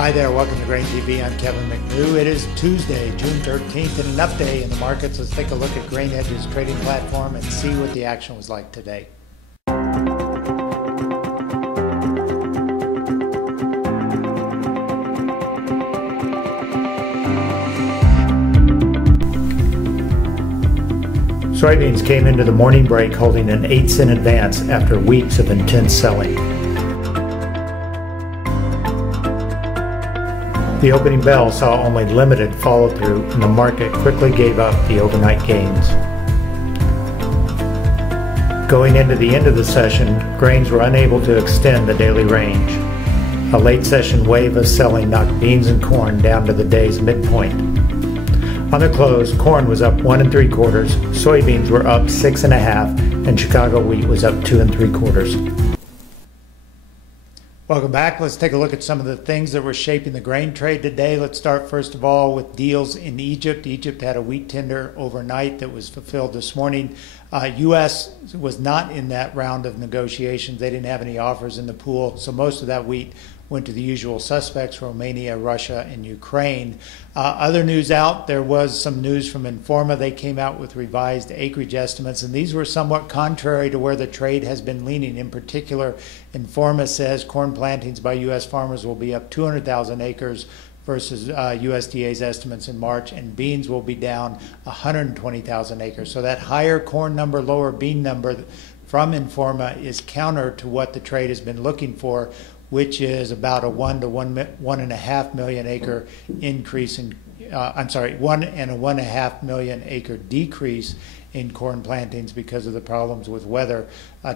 Hi there, welcome to Grain TV. I'm Kevin McNew. It is Tuesday, June 13th, and an update in the markets. Let's take a look at Grain Edge's trading platform and see what the action was like today. Soybeans came into the morning break holding an 8-cent advance after weeks of intense selling. The opening bell saw only limited follow-through, and the market quickly gave up the overnight gains. Going into the end of the session, grains were unable to extend the daily range. A late session wave of selling knocked beans and corn down to the day's midpoint. On the close, corn was up 1 3/4, soybeans were up 6 1/2, and Chicago wheat was up 2 3/4. Welcome back. Let's take a look at some of the things that were shaping the grain trade today. Let's start first of all with deals in Egypt. Egypt had a wheat tender overnight that was fulfilled this morning. U.S. was not in that round of negotiations. They didn't have any offers in the pool, so most of that wheat went to the usual suspects: Romania, Russia, and Ukraine. Other news out, there was some news from Informa. They came out with revised acreage estimates, and these were somewhat contrary to where the trade has been leaning. In particular, Informa says corn plantings by U.S. farmers will be up 200,000 acres versus USDA's estimates in March, and beans will be down 120,000 acres. So that higher corn number, lower bean number from Informa is counter to what the trade has been looking for, which is about a 1 to 1.5 million acre increase in, 1 and a 1.5 million acre decrease in corn plantings because of the problems with weather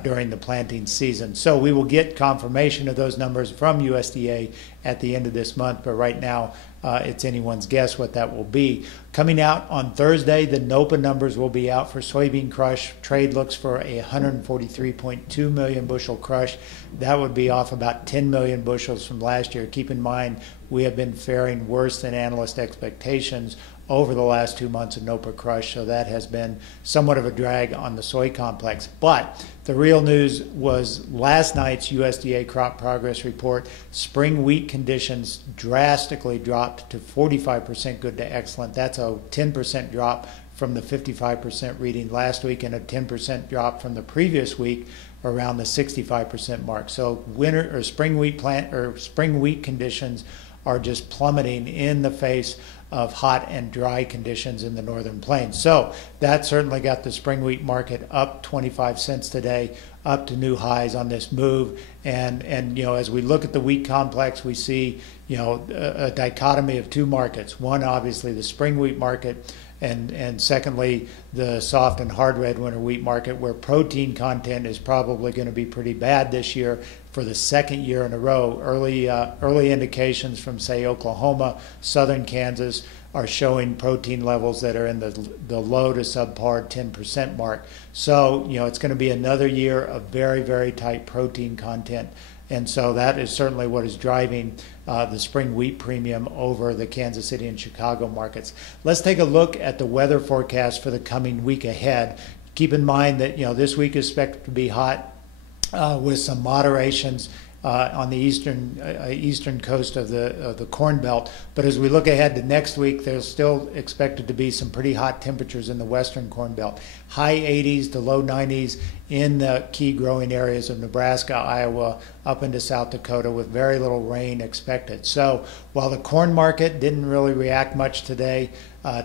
during the planting season. So we will get confirmation of those numbers from USDA at the end of this month, but right now it's anyone's guess what that will be. Coming out on Thursday, the NOPA numbers will be out for soybean crush. Trade looks for a 143.2 million bushel crush. That would be off about 10 million bushels from last year. Keep in mind, we have been faring worse than analyst expectations over the last 2 months of NOPA crush, so that has been somewhat of a drag on the soy complex. But the real news was last night's USDA crop progress report. Spring wheat conditions drastically dropped to 45% good to excellent. That's a 10% drop from the 55% reading last week, and a 10% drop from the previous week around the 65% mark. So winter or spring wheat conditions are just plummeting in the face of hot and dry conditions in the northern plains. So that certainly got the spring wheat market up 25 cents today, up to new highs on this move. And as we look at the wheat complex, we see a dichotomy of two markets. One, obviously, the spring wheat market, and secondly, the soft and hard red winter wheat market, where protein content is probably going to be pretty bad this year for the second year in a row. Early indications from, say, Oklahoma, southern Kansas are showing protein levels that are in the low to subpar 10% mark. So, it's going to be another year of very, very tight protein content. And so that is certainly what is driving the spring wheat premium over the Kansas City and Chicago markets. Let's take a look at the weather forecast for the coming week ahead. Keep in mind that this week is expected to be hot with some moderations on the eastern coast of the Corn Belt. But as we look ahead to next week, there's still expected to be some pretty hot temperatures in the western Corn Belt. High 80s to low 90s in the key growing areas of Nebraska, Iowa, up into South Dakota, with very little rain expected. So while the corn market didn't really react much today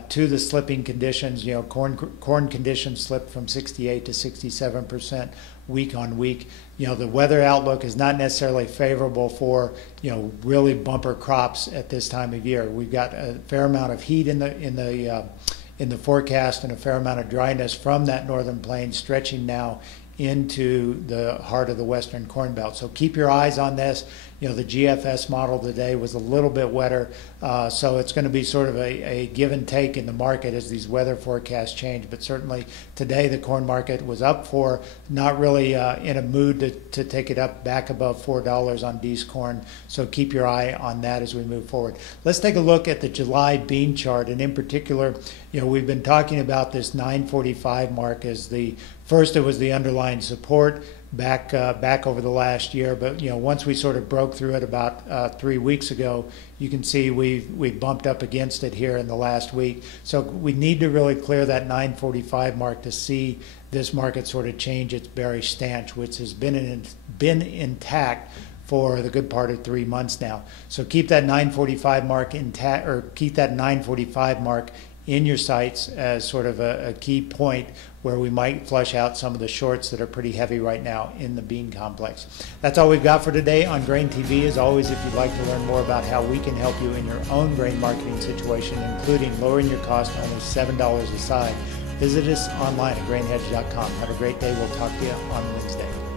to the slipping conditions, corn conditions slipped from 68 to 67% week on week. The weather outlook is not necessarily favorable for really bumper crops at this time of year. We've got a fair amount of heat in the forecast, and a fair amount of dryness from that northern plain stretching now into the heart of the western Corn Belt. So keep your eyes on this. The GFS model today was a little bit wetter, so it's going to be sort of a give and take in the market as these weather forecasts change. But certainly today the corn market was up for, not really in a mood to take it up back above $4 on D's corn. So keep your eye on that as we move forward. Let's take a look at the July bean chart, and in particular, we've been talking about this 945 mark as the first. It was the underlying support. back over the last year. But once we sort of broke through it about 3 weeks ago, you can see we've bumped up against it here in the last week. So we need to really clear that 945 mark to see this market sort of change its bearish stance, which has been intact for the good part of 3 months now. So keep that 945 mark intact, or keep that 945 mark in your sights as sort of a key point where we might flush out some of the shorts that are pretty heavy right now in the bean complex. That's all we've got for today on Grain TV. As always, if you'd like to learn more about how we can help you in your own grain marketing situation, including lowering your cost to only $7 a side, visit us online at grainhedge.com. Have a great day. We'll talk to you on Wednesday.